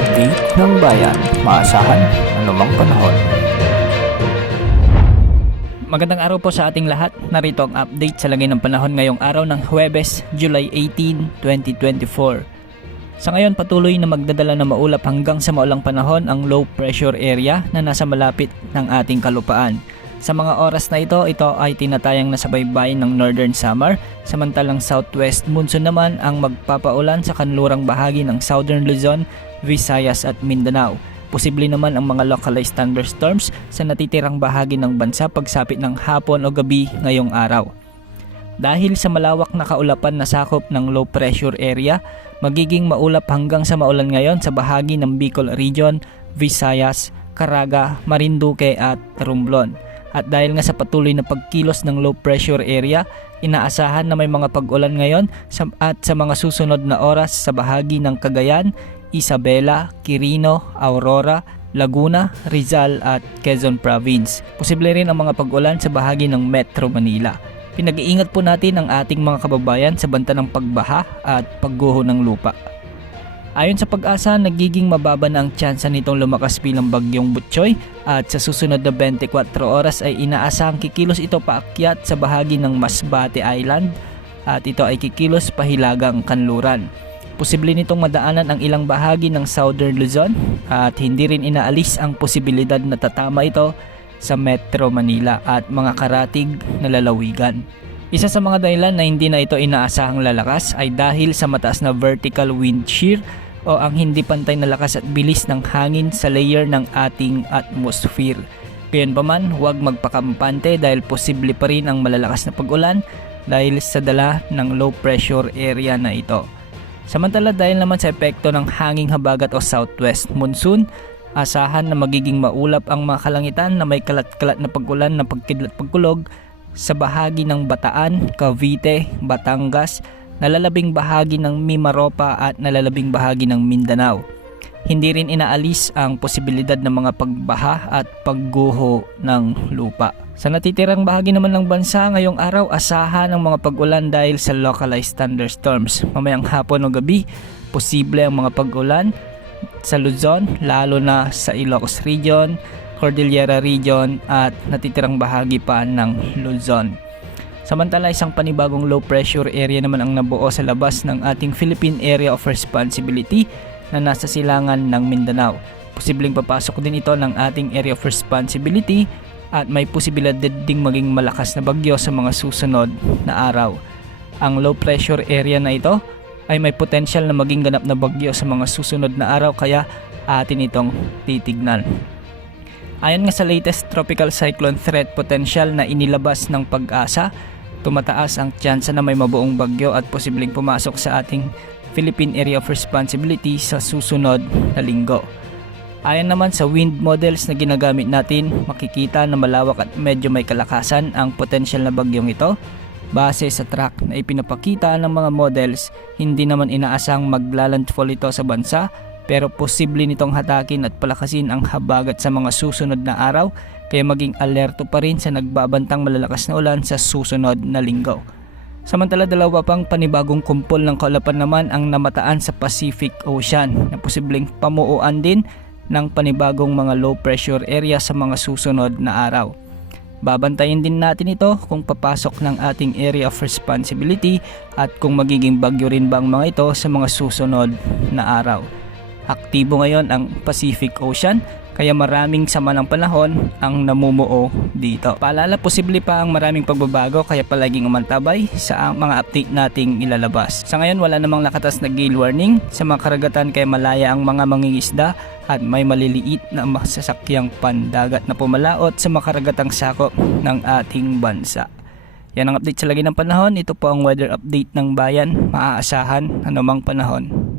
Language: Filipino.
update ng bayan, maasahan anumang panahon. Magandang araw po sa ating lahat. Narito ang update sa lagay ng panahon ngayong araw ng Huwebes, July 18, 2024. Sa ngayon patuloy na magdadala na maulap hanggang sa maulang panahon ang low pressure area na nasa malapit ng ating kalupaan. Sa mga oras na ito ay tinatayang nasa baybayin ng Northern Samar, samantalang southwest monsoon naman ang magpapaulan sa kanlurang bahagi ng Southern Luzon, Visayas at Mindanao. Posible naman ang mga localized thunderstorms sa natitirang bahagi ng bansa pagsapit ng hapon o gabi ngayong araw. Dahil sa malawak na kaulapan na sakop ng low pressure area, magiging maulap hanggang sa maulan ngayon sa bahagi ng Bicol Region, Visayas, Caraga, Marinduque at Romblon. At dahil nga sa patuloy na pagkilos ng low pressure area, inaasahan na may mga pag-ulan ngayon at sa mga susunod na oras sa bahagi ng Cagayan, Isabela, Quirino, Aurora, Laguna, Rizal at Quezon Province. Posible rin ang mga pag-ulan sa bahagi ng Metro Manila. Pinag-iingat po natin ang ating mga kababayan sa banta ng pagbaha at pagguho ng lupa. Ayon sa Pag-asa, nagiging mababa na ang tsansa nitong lumakas bilang bagyong Butchoy at sa susunod na 24 oras ay inaasahang kikilos ito paakyat sa bahagi ng Masbate Island at ito ay kikilos pahilagang kanluran. Posible nitong madaanan ang ilang bahagi ng Southern Luzon at hindi rin inaalis ang posibilidad na tatama ito sa Metro Manila at mga karatig na lalawigan. Isa sa mga dahilan na hindi na ito inaasahang lalakas ay dahil sa mataas na vertical wind shear o ang hindi pantay na lakas at bilis ng hangin sa layer ng ating atmosphere. Gayunpaman, huwag magpakampante dahil posible pa rin ang malalakas na pag-ulan dahil sa dala ng low pressure area na ito. Samantala dahil naman sa epekto ng hanging habagat o southwest monsoon, asahan na magiging maulap ang mga kalangitan na may kalat-kalat na pag-ulan na pagkidlat-pagkulog sa bahagi ng Bataan, Cavite, Batangas, nalalabing bahagi ng Mimaropa at nalalabing bahagi ng Mindanao. Hindi rin inaalis ang posibilidad ng mga pagbaha at pagguho ng lupa. Sa natitirang bahagi naman ng bansa ngayong araw, asahan ang mga pag-ulan dahil sa localized thunderstorms. Mamayang hapon o gabi, posible ang mga pag-ulan sa Luzon, lalo na sa Ilocos Region, Cordillera Region at natitirang bahagi pa ng Luzon. Samantala isang panibagong low pressure area naman ang nabuo sa labas ng ating Philippine Area of Responsibility na nasa silangan ng Mindanao. Posibleng papasok din ito ng ating Area of Responsibility at may posibilidad ding maging malakas na bagyo sa mga susunod na araw. Ang low pressure area na ito ay may potensyal na maging ganap na bagyo sa mga susunod na araw kaya atin itong titignan. Ayon nga sa latest tropical cyclone threat potential na inilabas ng Pag-asa, tumataas ang tsansa na may mabuong bagyo at posibleng pumasok sa ating Philippine Area of Responsibility sa susunod na linggo. Ayon naman sa wind models na ginagamit natin, makikita na malawak at medyo may kalakasan ang potensyal na bagyong ito. Base sa track na ipinapakita ng mga models, hindi naman inaasang maglalandfall ito sa bansa, pero posible nitong hatakin at palakasin ang habagat sa mga susunod na araw, kaya maging alerto pa rin sa nagbabantang malalakas na ulan sa susunod na linggo. Samantala dalawa pang panibagong kumpol ng kaulapan naman ang namataan sa Pacific Ocean na posibleng pamuuan din ng panibagong mga low pressure area sa mga susunod na araw. Babantayin din natin ito kung papasok ng ating area of responsibility at kung magiging bagyo rin ba ang mga ito sa mga susunod na araw. Aktibo ngayon ang Pacific Ocean kaya maraming sama ng panahon ang namumuo dito. Paalala, posible pa ang maraming pagbabago kaya palaging umantabay sa mga update nating ilalabas. Sa ngayon wala namang nakatas na gale warning sa mga karagatan kaya malaya ang mga mangingisda at may maliliit na masasakyang pandagat na pumalaot sa mga karagatang sakop ng ating bansa. Yan ang update sa lagay ng panahon. Ito po ang weather update ng bayan. Maaasahan anumang panahon.